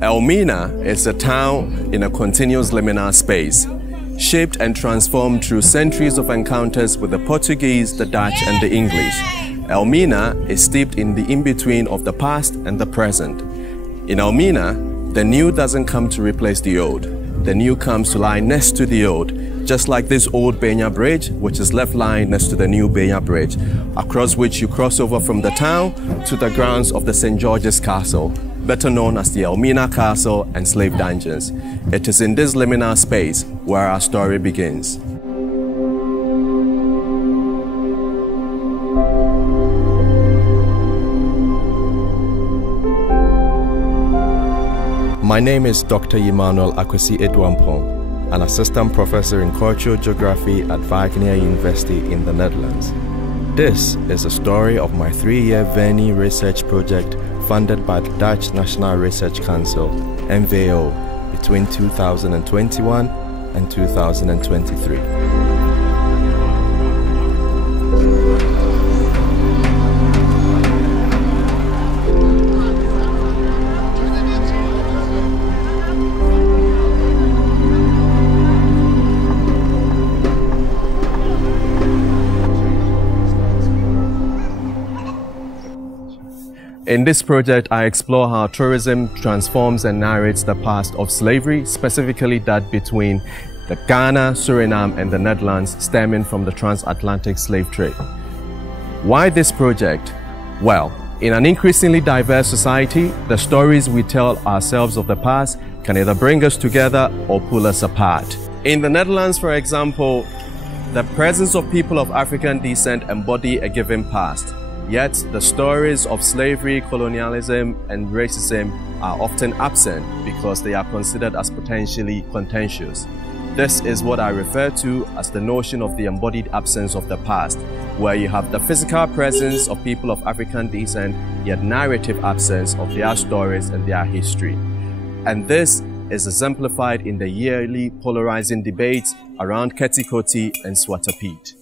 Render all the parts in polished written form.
Elmina is a town in a continuous liminal space, shaped and transformed through centuries of encounters with the Portuguese, the Dutch, and the English. Elmina is steeped in the in-between of the past and the present. In Elmina, the new doesn't come to replace the old. The new comes to lie next to the old, just like this old Benya Bridge, which is left lying next to the new Benya Bridge, across which you cross over from the town to the grounds of the St. George's Castle, better known as the Elmina Castle and Slave Dungeons. It is in this liminal space where our story begins. My name is Dr. Emmanuel Akwesi Edwampong, an assistant professor in cultural geography at Wageningen University in the Netherlands. This is a story of my 3-year Veni research project funded by the Dutch National Research Council, NWO, between 2021 and 2023. In this project, I explore how tourism transforms and narrates the past of slavery, specifically that between the Ghana, Suriname, and the Netherlands, stemming from the transatlantic slave trade. Why this project? Well, in an increasingly diverse society, the stories we tell ourselves of the past can either bring us together or pull us apart. In the Netherlands, for example, the presence of people of African descent embody a given past. Yet, the stories of slavery, colonialism, and racism are often absent because they are considered as potentially contentious. This is what I refer to as the notion of the embodied absence of the past, where you have the physical presence of people of African descent, yet narrative absence of their stories and their history. And this is exemplified in the yearly polarizing debates around Ketikoti and Swatopede.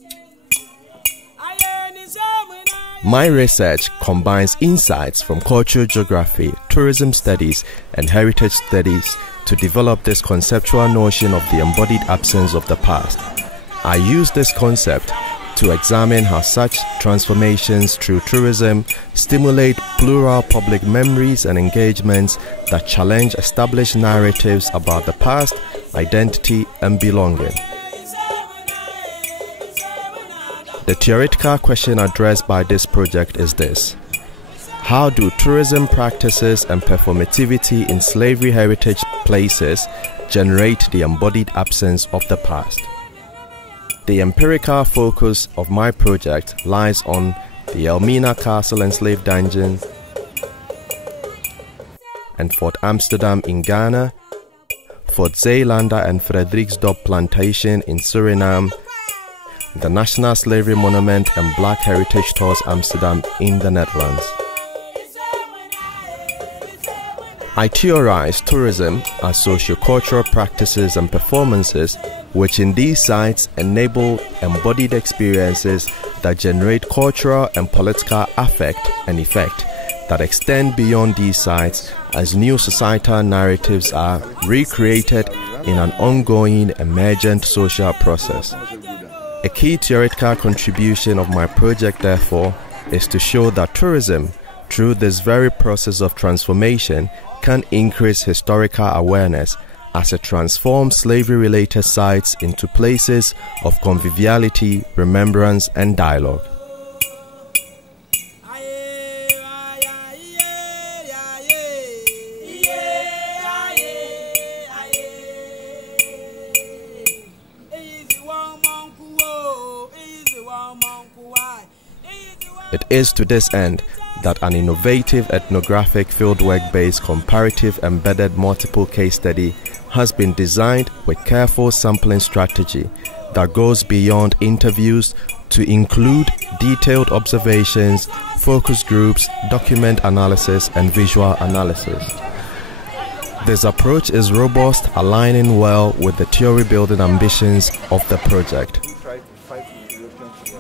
My research combines insights from cultural geography, tourism studies, and heritage studies to develop this conceptual notion of the embodied absence of the past. I use this concept to examine how such transformations through tourism stimulate plural public memories and engagements that challenge established narratives about the past, identity, and belonging. The theoretical question addressed by this project is this: how do tourism practices and performativity in slavery heritage places generate the embodied absence of the past? The empirical focus of my project lies on the Elmina Castle and Slave Dungeon and Fort Amsterdam in Ghana, Fort Zeelander and Frederiksdorp Plantation in Suriname, the National Slavery Monument and Black Heritage Tours Amsterdam in the Netherlands. I theorize tourism as socio-cultural practices and performances which in these sites enable embodied experiences that generate cultural and political affect and effect that extend beyond these sites as new societal narratives are recreated in an ongoing emergent social process. A key theoretical contribution of my project, therefore, is to show that tourism, through this very process of transformation, can increase historical awareness as it transforms slavery-related sites into places of conviviality, remembrance, and dialogue. It is to this end that an innovative ethnographic fieldwork-based comparative embedded multiple case study has been designed with careful sampling strategy that goes beyond interviews to include detailed observations, focus groups, document analysis, and visual analysis. This approach is robust, aligning well with the theory-building ambitions of the project.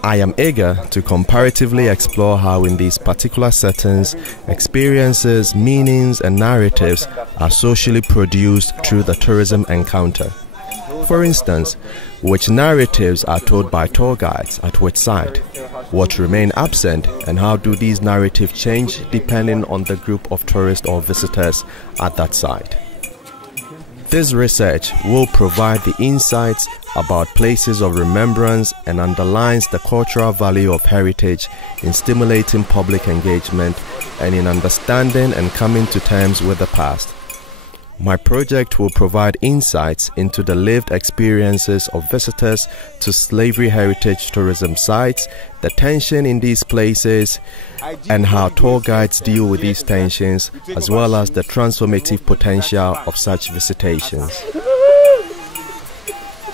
I am eager to comparatively explore how in these particular settings, experiences, meanings, and narratives are socially produced through the tourism encounter. For instance, which narratives are told by tour guides at which site? What remain absent, and how do these narratives change depending on the group of tourists or visitors at that site? This research will provide the insights about places of remembrance and underlines the cultural value of heritage in stimulating public engagement and in understanding and coming to terms with the past. My project will provide insights into the lived experiences of visitors to slavery heritage tourism sites, the tension in these places, and how tour guides deal with these tensions, as well as the transformative potential of such visitations.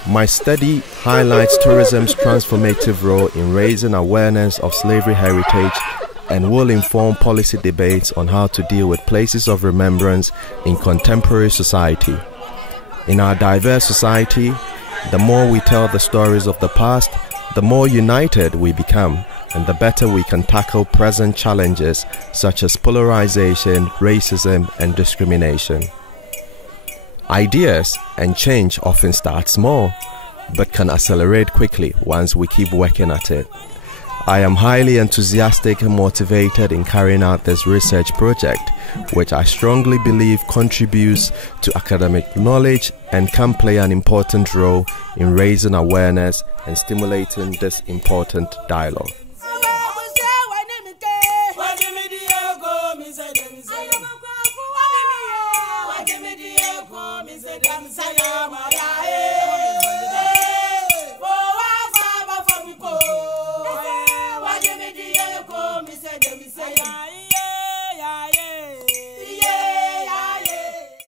My study highlights tourism's transformative role in raising awareness of slavery heritage and will inform policy debates on how to deal with places of remembrance in contemporary society. In our diverse society, the more we tell the stories of the past, the more united we become, and the better we can tackle present challenges such as polarization, racism, and discrimination. Ideas and change often start small, but can accelerate quickly once we keep working at it. I am highly enthusiastic and motivated in carrying out this research project, which I strongly believe contributes to academic knowledge and can play an important role in raising awareness and stimulating this important dialogue. Say